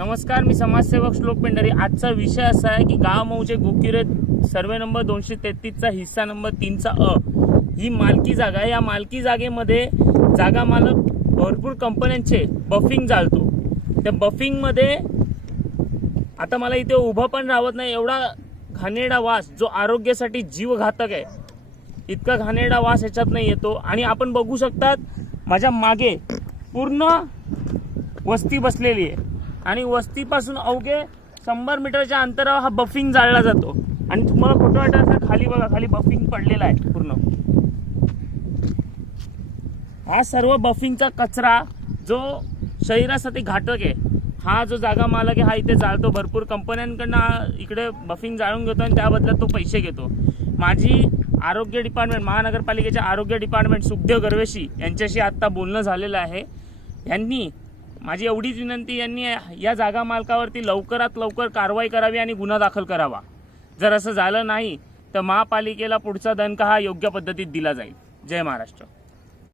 नमस्कार मी समाजसेवक श्लोक पेंढारी. आजचा विषय असा आहे की गाव मऊचे गोकिरे सर्वे नंबर दोनशे तेहतीसचा हिस्सा नंबर तीनचा अ. ही मालकी जागा आहे. या मालकी जागेमध्ये जागा मालक भरपूर कंपन्यांचे बफिंग चालतो. त्या बफिंगमध्ये आता मला इथे उभं पण राहत नाही. एवढा घाणेरडा वास जो आरोग्यासाठी जीवघातक आहे. इतका घाणेरडा वास ह्याच्यात नाही येतो. आणि आपण बघू शकतात माझ्या मागे पूर्ण वस्ती बसलेली आहे. आणि वस्तीपासून अवघे शंभर मीटरच्या अंतरावर हा बफिंग जाळला जातो. आणि तुम्हाला खोटं वाटत असं खाली बघा खाली बफिंग पडलेला आहे पूर्ण. हा सर्व बफिंगचा कचरा जो शरीरासाठी घातक आहे हा जो जागा मालक आहे हा इथे जाळतो. भरपूर कंपन्यांकडनं इकडे बफिंग जाळून घेतो आणि त्या बदल्यात तो पैसे घेतो. माझी आरोग्य डिपार्टमेंट महानगरपालिकेच्या आरोग्य डिपार्टमेंट सुखदेव गर्वेशी यांच्याशी आत्ता बोलणं झालेलं आहे. यांनी माझी एवढीच विनंती यांनी या जागा मालकावरती लवकरात लवकर कारवाई करावी आणि गुन्हा दाखल करावा. जर असं झालं नाही तर महापालिकेला पुढचा दणका हा योग्य पद्धतीत दिला जाईल. जय महाराष्ट्र.